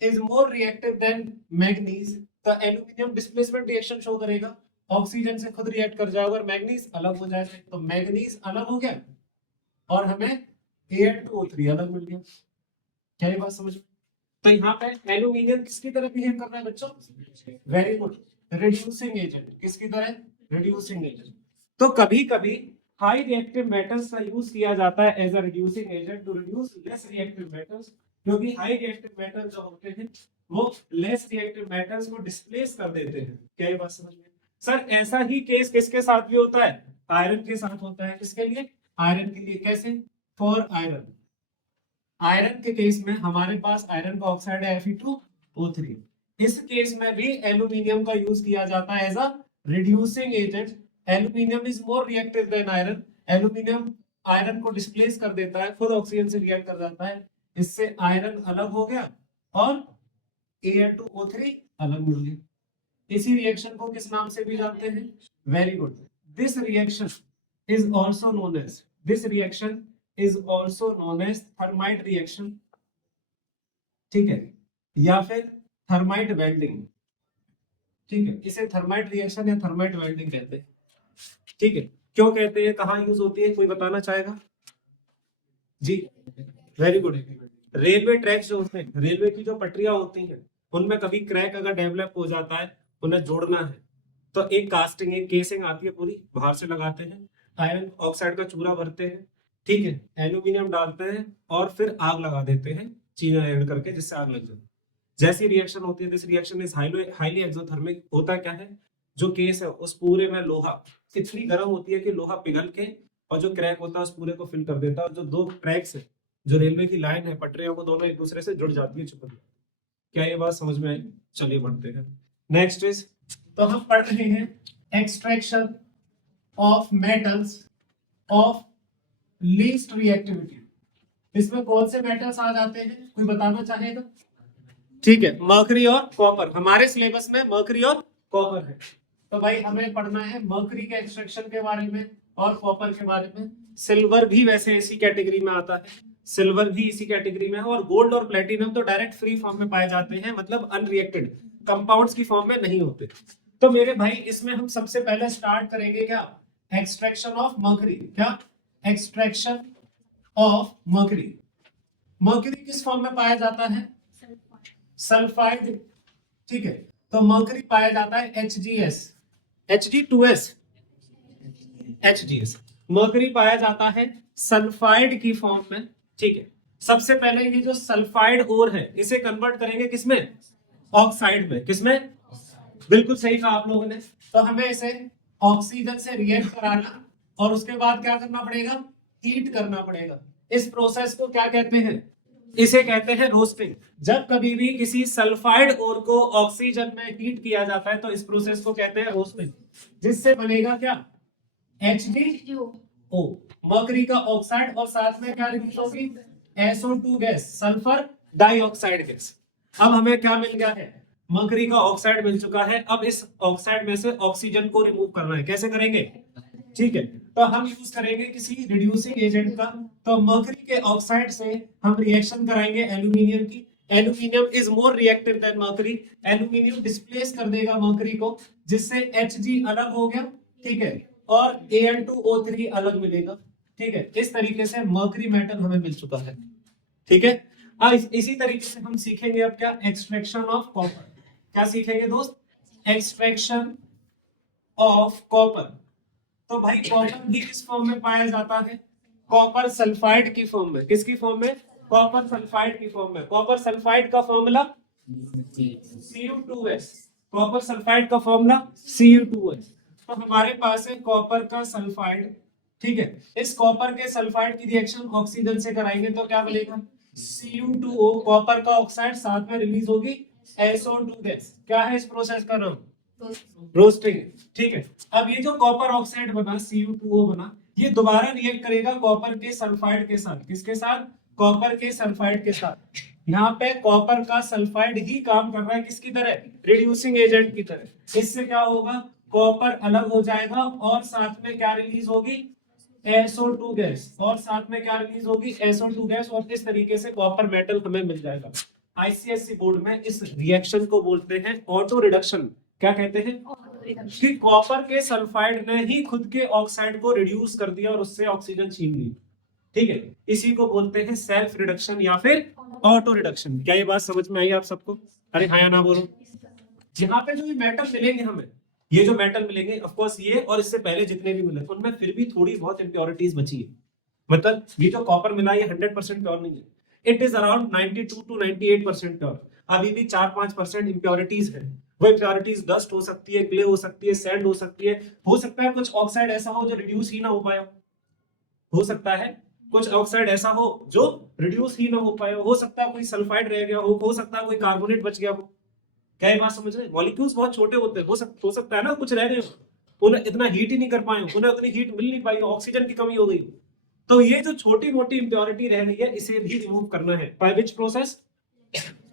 is more reactive then manganese, तो एल्यूमिनियम डिस्प्लेसमेंट रिएक्शन शो करेगा, ऑक्सीजन से खुद रिएक्ट कर जाएगा और मैग्नीज अलग हो जाएगा। तो मैग्नीज अलग हो गया और हमें Al2O3 अलग मिल गया। क्या ये बात समझ में। तो यहाँ पे एल्यूमिनियम किसकी तरह बिहेव कर रहा है बच्चों, वेरी गुड, रिड्यूसिंग एजेंट। किसकी तरह, रिड्यूसिंग एजेंट। तो कभी कभी हाई रिएक्टिव मेटल्स का यूज किया जाता है as a reducing agent to reduce less reactive metals, क्योंकि हाई रिएक्टिव मेटल जो होते हैं वो लेस रिएक्टिव मेटल्स को डिस्प्लेस कर देते हैं। क्या ये बात समझ में। सर ऐसा ही केस किसके साथ भी होता है, आयरन के साथ होता है। किसके लिए, आयरन के लिए। कैसे, फॉर आयरन, आयरन के केस में हमारे पास आयरन का ऑक्साइड है Fe2O3। इस केस में भी एल्यूमिनियम का यूज किया जाता है as a reducing agent. Aluminium is more reactive than iron. Aluminium iron को डिस्प्लेस कर देता है, खुद ऑक्सीजन से रिएक्ट कर जाता है, इससे आयरन अलग हो गया और Al2O3 अलग मिल गया। इसी रिएक्शन को किस नाम से भी जानते हैं? Very good, this reaction is also known as, this reaction is also known as thermite reaction, ठीक है, या फिर थर्माइट वेल्डिंग, ठीक है, इसे थर्माइट रिएक्शन या थर्माइट वेल्डिंग कहते हैं, ठीक है। क्यों कहते हैं, कहाँ यूज होती है, कोई बताना चाहेगा? जी वेरी गुड। रेलवे ट्रैक्स जो होते हैं, रेलवे की जो पटरियां होती हैं, उनमें कभी क्रैक अगर डेवलप हो जाता है, उन्हें जोड़ना है तो एक कास्टिंग, एक केसिंग आती है पूरी, बाहर से लगाते हैं, आयरन ऑक्साइड का चूरा भरते हैं, ठीक है, एल्यूमिनियम डालते हैं और फिर आग लगा देते हैं चीना ऐड करके, जिससे आग लग जाए। जैसी रिएक्शन होती है, this reaction is highly exothermic. होता क्या है, जो केस है उस पूरे में लोहा इतनी गर्म होती है कि लोहा पिघल के और जो क्रैक होता है उस पूरे को फिल कर देता है, और जो दो ट्रैक्स है, जो रेलवे की लाइन है, पटरियों को दोनों एक दूसरे से जुड़ जाती है चिपक। क्या ये बात समझ में आई? चलिए बढ़ते हैं नेक्स्ट इज, तो हम पढ़ रहे हैं extraction of metals of least reactivity. इसमें कौन से मेटल्स आ जाते हैं, कोई बताना चाहेगा? ठीक है, मर्करी और कॉपर, हमारे सिलेबस में मर्करी और कॉपर है, तो भाई हमें पढ़ना है मर्करी के एक्सट्रैक्शन के बारे में और कॉपर के बारे में। सिल्वर भी वैसे इसी कैटेगरी में आता है, सिल्वर भी इसी कैटेगरी में है, और गोल्ड और प्लेटिनम तो डायरेक्ट फ्री फॉर्म में पाए जाते हैं, मतलब अनरिएक्टेड कंपाउंड्स की फॉर्म में नहीं होते। तो मेरे भाई इसमें हम सबसे पहले स्टार्ट करेंगे क्या, एक्सट्रैक्शन ऑफ मर्करी। क्या? Extraction of mercury. मर्करी किस फॉर्म में पाया जाता है? सल्फाइड, ठीक है, तो मर्करी पाया जाता है HgS, Hg2S, HgS। मर्करी पाया जाता है सल्फाइड की फॉर्म में, ठीक है। सबसे पहले ये जो सल्फाइड ओर है, इसे कन्वर्ट करेंगे किसमें? ऑक्साइड में। किसमें? बिल्कुल सही कहा आप लोगों ने। तो हमें इसे ऑक्सीजन से रिएक्ट कराना और उसके बाद क्या करना पड़ेगा? हीट करना पड़ेगा। इस प्रोसेस को क्या कहते हैं? इसे कहते हैं रोस्टिंग। जब कभी भी किसी सल्फाइड ओर को ऑक्सीजन में हीट किया जाता है तो इस प्रोसेस को कहते हैं रोस्टिंग, जिससे बनेगा क्या? HgO, मर्करी का ऑक्साइड, और साथ में क्या रिलीज होगी? SO2 gas, sulphur dioxide gas. अब हमें क्या मिल गया है? मर्करी का ऑक्साइड मिल चुका है। अब इस ऑक्साइड में से ऑक्सीजन को रिमूव करना है। कैसे करेंगे? ठीक है, तो हम यूज करेंगे किसी रिड्यूसिंग एजेंट का। तो मर्करी के ऑक्साइड से हम रिएक्शन कराएंगे एल्यूमिनियम की। Aluminium is more reactive then mercury. Aluminium displace कर देगा मर्करी को, जिससे Hg अलग हो गया, ठीक है, और Al2O3 अलग मिलेगा, ठीक है। इस तरीके से मर्करी मेटल हमें मिल चुका है, ठीक है। इसी तरीके से हम सीखेंगे अब क्या? Extraction of copper. क्या सीखेंगे दोस्त? Extraction of copper. तो भाई कॉपर भी किस फॉर्म में पाया जाता है? कॉपर सल्फाइड की फॉर्म में। किसकी फॉर्म में? कॉपर सल्फाइड की फॉर्म में। कॉपर सल्फाइड का फॉर्मूला Cu2S। कॉपर सल्फाइड का फॉर्मूला Cu2S। तो हमारे पास है कॉपर का सल्फाइड, ठीक है। इस कॉपर के सल्फाइड की रिएक्शन ऑक्सीजन से कराएंगे तो क्या मिलेगा? Cu2O, कॉपर का ऑक्साइड, साथ में रिलीज होगी SO2 गैस। क्या है इस प्रोसेस का नाम? रोस्टिंग, ठीक है। अब ये जो कॉपर ऑक्साइड बना, Cu2O बना, ये दोबारा रिएक्ट करेगा कॉपर के सल्फाइड के साथ। किसके साथ? कॉपर के सल्फाइड के साथ। यहाँ पे कॉपर का सल्फाइड ही काम कर रहा है किसकी तरह? रिड्यूसिंग एजेंट की तरह। इससे क्या होगा? कॉपर अलग हो जाएगा और साथ में क्या रिलीज होगी? SO2 गैस, और साथ में क्या रिलीज होगी? SO2 गैस, और इस तरीके से कॉपर मेटल हमें मिल जाएगा। आईसीएससी बोर्ड में इस रिएक्शन को बोलते हैं ऑटो रिडक्शन। क्या कहते हैं? कि कॉपर के सल्फाइड ने ही खुद के ऑक्साइड को रिड्यूस कर दिया और उससे ऑक्सीजन छीन ली, ठीक है। इसी को बोलते हैं सेल्फ रिडक्शन या फिर ऑटो रिडक्शन। क्या ये बात समझ में आई आप सबको? अरे हाँ या ना बोलो। यहाँ पे जो ये मेटल मिलेंगे हमें, ये जो मेटल मिलेंगे, ऑफ कोर्स ये और इससे पहले जितने भी मिले उनमें फिर भी थोड़ी बहुत इम्प्योरिटीज बची है। मतलब ये जो कॉपर मिला ये 100% प्योर नहीं है, it is around 92 to 98% pure. अभी भी 4-5% इम्प्योरिटीज है। वो इम्प्योरिटीज डस्ट हो सकती है, क्ले हो सकती है, सैंड हो सकती है, हो सकता है कुछ ऑक्साइड ऐसा हो जो रिड्यूस ही ना हो पाया, हो सकता है कुछ ऑक्साइड ऐसा हो जो रिड्यूस ही ना हो पाया, हो सकता है कोई सल्फाइड रह गया हो सकता है कोई कार्बोनेट बच गया हो। क्या ये बात समझ रहे हैं? मॉलिक्यूल्स बहुत छोटे होते हैं, हो सकता है ना कुछ रह गए हो, उन्हें इतना हीट ही नहीं कर पाए, उन्हें उतनी हीट मिल नहीं पाई, ऑक्सीजन की कमी हो गई, तो ये जो छोटी मोटी इंप्योरिटी रह रही है इसे भी रिमूव करना है। By which process?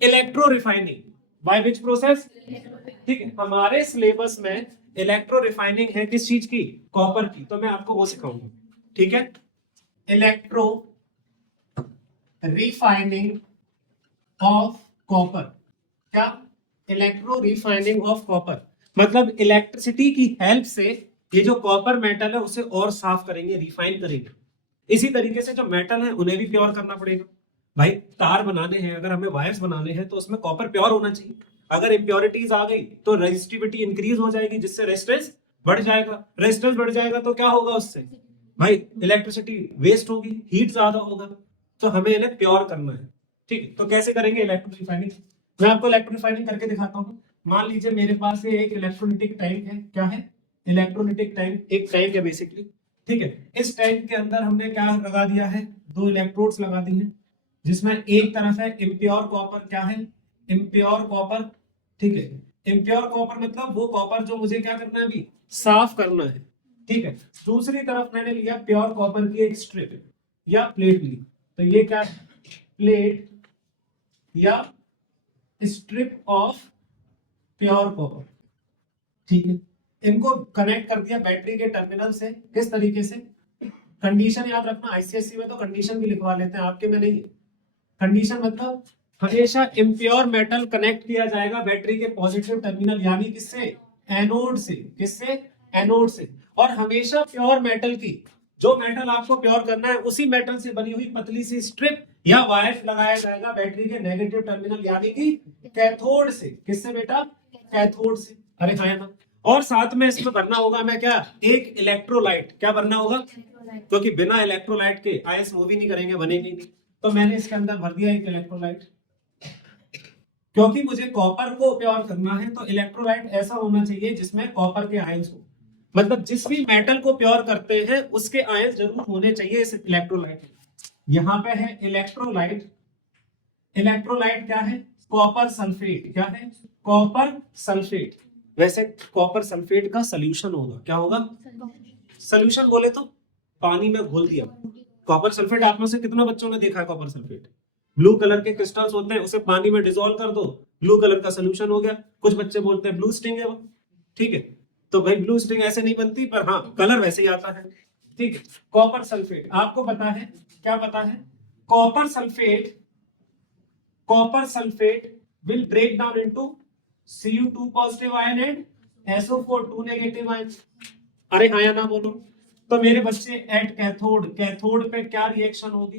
Electro refining. By which process? ठीक है, हमारे सिलेबस में इलेक्ट्रो रिफाइनिंग है किस चीज की? कॉपर की, तो मैं आपको वो सिखाऊंगा। ठीक है, इलेक्ट्रो रिफाइनिंग ऑफ कॉपर। क्या? इलेक्ट्रो रिफाइनिंग ऑफ कॉपर मतलब इलेक्ट्रिसिटी की हेल्प से ये जो कॉपर मेटल है उसे और साफ करेंगे, रिफाइन करेंगे। इसी तरीके से जो मेटल है उन्हें भी प्योर करना पड़ेगा। भाई तार बनाने हैं, अगर हमें वायर्स बनाने हैं तो उसमें कॉपर प्योर होना चाहिए। अगर इम्प्योरिटीज आ गई तो रेजिस्टिविटी इंक्रीज हो जाएगी, जिससे रेजिस्टेंस बढ़ जाएगा। रेजिस्टेंस बढ़ जाएगा तो क्या होगा उससे? भाई इलेक्ट्रिसिटी वेस्ट होगी, हीट ज्यादा होगा। तो हमें इन्हें प्योर करना है। ठीक है, तो कैसे करेंगे इलेक्ट्रो रिफाइनिंग? मैं आपको इलेक्ट्रो रिफाइनिंग करके दिखाता हूँ। मान लीजिए मेरे पास ये एक इलेक्ट्रोलिटिक टैंक है। क्या है? इलेक्ट्रोलिटिक टैंक, एक टैंक है बेसिकली। ठीक है, इस टैंक के अंदर हमने क्या लगा दिया है? 2 इलेक्ट्रोड्स लगा दी हैं, जिसमें एक तरफ है इम्प्योर कॉपर। क्या है? Impure copper. ठीक है, इम्प्योर कॉपर मतलब वो कॉपर जो मुझे क्या करना है, अभी साफ करना है। ठीक है, दूसरी तरफ मैंने लिया प्योर कॉपर की एक स्ट्रिप या प्लेट ली। तो ये क्या है? प्लेट या स्ट्रिप ऑफ प्योर कॉपर। ठीक है, इनको कनेक्ट कर दिया बैटरी के टर्मिनल से। किस तरीके से? कंडीशन याद रखना, आईसीएससी में तो कंडीशन भी लिखवा लेते हैं, आपके में नहीं। कंडीशन मतलब हमेशा इम्प्योर मेटल कनेक्ट किया जाएगा बैटरी के पॉजिटिव टर्मिनल, यानी किससे? एनोड से। किससे? एनोड से। और हमेशा प्योर मेटल की, जो मेटल आपको प्योर करना है उसी मेटल से बनी हुई पतली सी स्ट्रिप या वायर लगाया जाएगा बैटरी के नेगेटिव टर्मिनल यानी कि कैथोड से। किससे बेटा? कैथोड से। अरे हाँ ना। और साथ में इसमें भरना होगा हमें क्या? एक इलेक्ट्रोलाइट। क्या भरना होगा? क्योंकि बिना इलेक्ट्रोलाइट के आयंस मूव ही नहीं करेंगे, बनेंगे नहीं। तो मैंने इसके अंदर भर दिया एक इलेक्ट्रोलाइट। क्योंकि मुझे कॉपर को प्योर करना है तो इलेक्ट्रोलाइट ऐसा होना चाहिए जिसमें कॉपर के आयंस हो। मतलब जिस भी मेटल को प्योर करते हैं उसके आयंस जरूर होने चाहिए इस इलेक्ट्रोलाइट। यहाँ पे है इलेक्ट्रोलाइट। इलेक्ट्रोलाइट क्या है? Copper sulphate. क्या है? Copper sulphate. वैसे कॉपर सल्फेट का सोल्यूशन होगा। क्या होगा? सोल्यूशन बोले तो पानी में घोल दिया। कॉपर सल्फेट आप में से कितने बच्चों ने देखा है? कॉपर सल्फेट ब्लू कलर के क्रिस्टल्स होते हैं, उसे पानी में डिसॉल्व कर दो, ब्लू कलर का सोल्यूशन हो गया। कुछ बच्चे बोलते हैं ब्लू स्टिंग है वो। ठीक है, तो भाई ब्लू स्टिंग ऐसे नहीं बनती, पर हाँ कलर वैसे ही आता है। ठीक है, कॉपर सल्फेट आपको पता है। क्या पता है? Copper sulphate, copper sulphate will break down into Cu2 positive ion and SO4 2 negative ion। अरे हाँ या ना बोलो। तो मेरे बच्चे एट कैथोड, कैथोड पे क्या रिएक्शन होगी?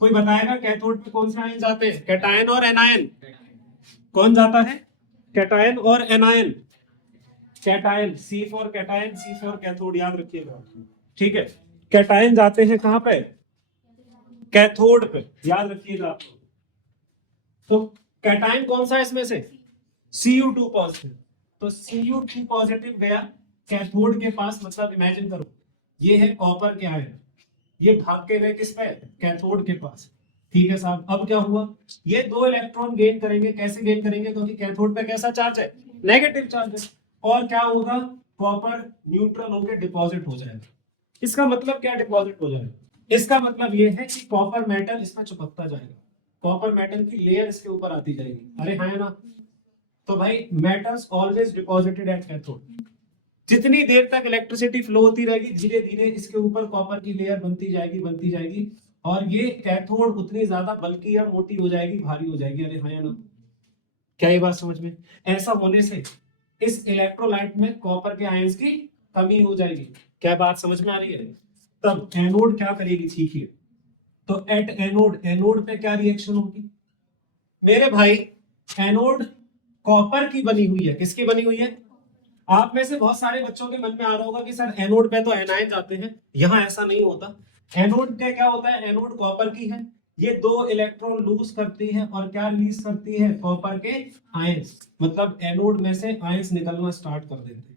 कोई बताएगा कैथोड पे कौन से आयन जाते हैं? कैटायन और एनायन। कौन जाता है? कैटायन और anion. Cation C for cation, C for cathode, याद रखिएगा। ठीक है, कैटायन जाते हैं कहां पे? कैथोड पे, याद रखिएगा। तो कैटायन कौन सा है इसमें से? Cu2 positive. तो Cu2 पॉजिटिव गया कैथोड के पास, मतलब इमेजिन करो ये है कॉपर के आयन, ये भाग के गए किस पे? कैथोड के पास। ठीक है साहब, अब क्या हुआ? ये 2 इलेक्ट्रॉन गेन करेंगे। कैसे गेन करेंगे? क्योंकि कैथोड पे कैसा चार्ज है? नेगेटिव चार्ज है। और क्या होगा? कॉपर न्यूट्रल होकर डिपॉजिट हो जाएगा। इसका मतलब क्या डिपॉजिट हो जाएगा? इसका मतलब ये है कि कॉपर मेटल इसमें चिपकता जाएगा, कॉपर मेटल की लेयर इसके ऊपर आती जाएगी। अरे हाँ ना। तो भाई metals always deposited at cathode. जितनी देर तक इलेक्ट्रिसिटी फ्लो होती रहेगी धीरे धीरे इसके ऊपर कॉपर की लेयर बनती जाएगी, बनती जाएगी, और ये कैथोड उतनी ज्यादा बल्कि या मोटी हो जाएगी, भारी हो जाएगी। अरे हाँ या ना। क्या ये बात समझ में? ऐसा होने से इस इलेक्ट्रोलाइट में कॉपर के आयंस की कमी हो जाएगी। क्या बात समझ में आ रही है? तब एनोड क्या करेगी? सीखिए। तो एट एनोड, एनोड पे क्या रिएक्शन होगी मेरे भाई? एनोड कॉपर की बनी हुई है। किसकी बनी हुई है? आप में से बहुत सारे बच्चों के मन में आ रहा होगा कि सर एनोड पे तो एनायन जाते हैं, यहाँ ऐसा नहीं होता। एनोड पे क्या होता है? एनोड कॉपर की है, ये 2 इलेक्ट्रॉन लूज करती है और क्या रिलीज करती है? कॉपर के आयंस। मतलब एनोड में से आयंस निकलना स्टार्ट कर देते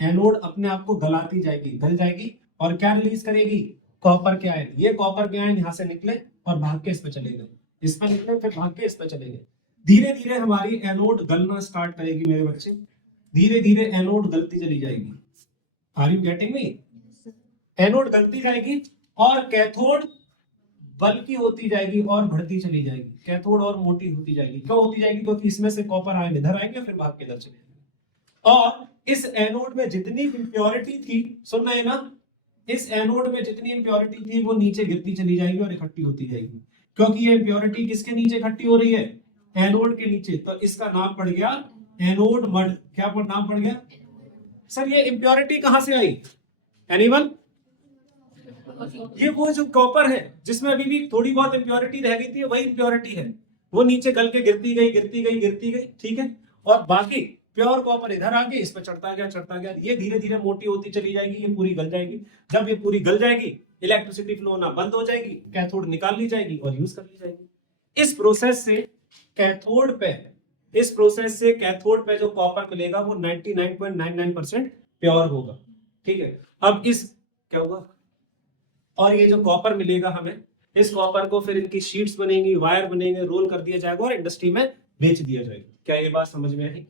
हैं। एनोड अपने आप को गलाती जाएगी, गल जाएगी, और क्या रिलीज करेगी? कॉपर के आयन। ये कॉपर के आयन यहाँ से निकले और भाग के इस पे चले गए, इस पे निकले फिर भाग के इस पे चले गए। धीरे धीरे हमारी एनोड गलना स्टार्ट करेगी मेरे बच्चे, धीरे धीरे एनोड गलती चली जाएगी। Are you getting me? Anode गलती जाएगी और कैथोड बल्कि होती जाएगी और बढ़ती चली जाएगी, कैथोड और मोटी होती जाएगी। क्यों होती जाएगी? क्योंकि इसमें से कॉपर आयन इधर आएंगे फिर भाग के इधर चले जाएंगे। और इस एनोड में जितनी इंप्योरिटी थी, सुन रहे हैं ना, इस एनोड में जितनी इंप्योरिटी थी वो नीचे गिरती चली जाएगी और इकट्ठी होती जाएगी। क्योंकि ये इंप्योरिटी किसके नीचे इकट्ठी हो रही है? एनोड के नीचे। तो इसका नाम पड़ गया एनोड मड। क्या नाम पड़ गया? सर ये इंप्योरिटी कहां से आई? एनीवन? ये वो जो कॉपर है जिसमें अभी भी थोड़ी बहुत इंप्योरिटी रह गई थी, वही इंप्योरिटी है, वो नीचे गल के गिरती गई गिरती गई गिरती गई, ठीक है। और बाकी प्योर कॉपर इधर आके इस पर चढ़ता गया, ये धीरे धीरे मोटी होती चली जाएगी, ये पूरी गल जाएगी। जब ये पूरी गल जाएगी, इलेक्ट्रिसिटी फ्लो होना बंद हो जाएगी, कैथोड निकाल ली जाएगी और यूज कर ली जाएगी। इस प्रोसेस से कैथोड पे जो कॉपर मिलेगा वो 99.99% प्योर होगा, ठीक है। अब इस क्या होगा, और ये जो कॉपर मिलेगा हमें, इस कॉपर को फिर इनकी शीट्स बनेंगी, वायर बनेंगे, रोल कर दिया जाएगा और इंडस्ट्री में बेच दिया जाएगा। क्या ये बात समझ में आई?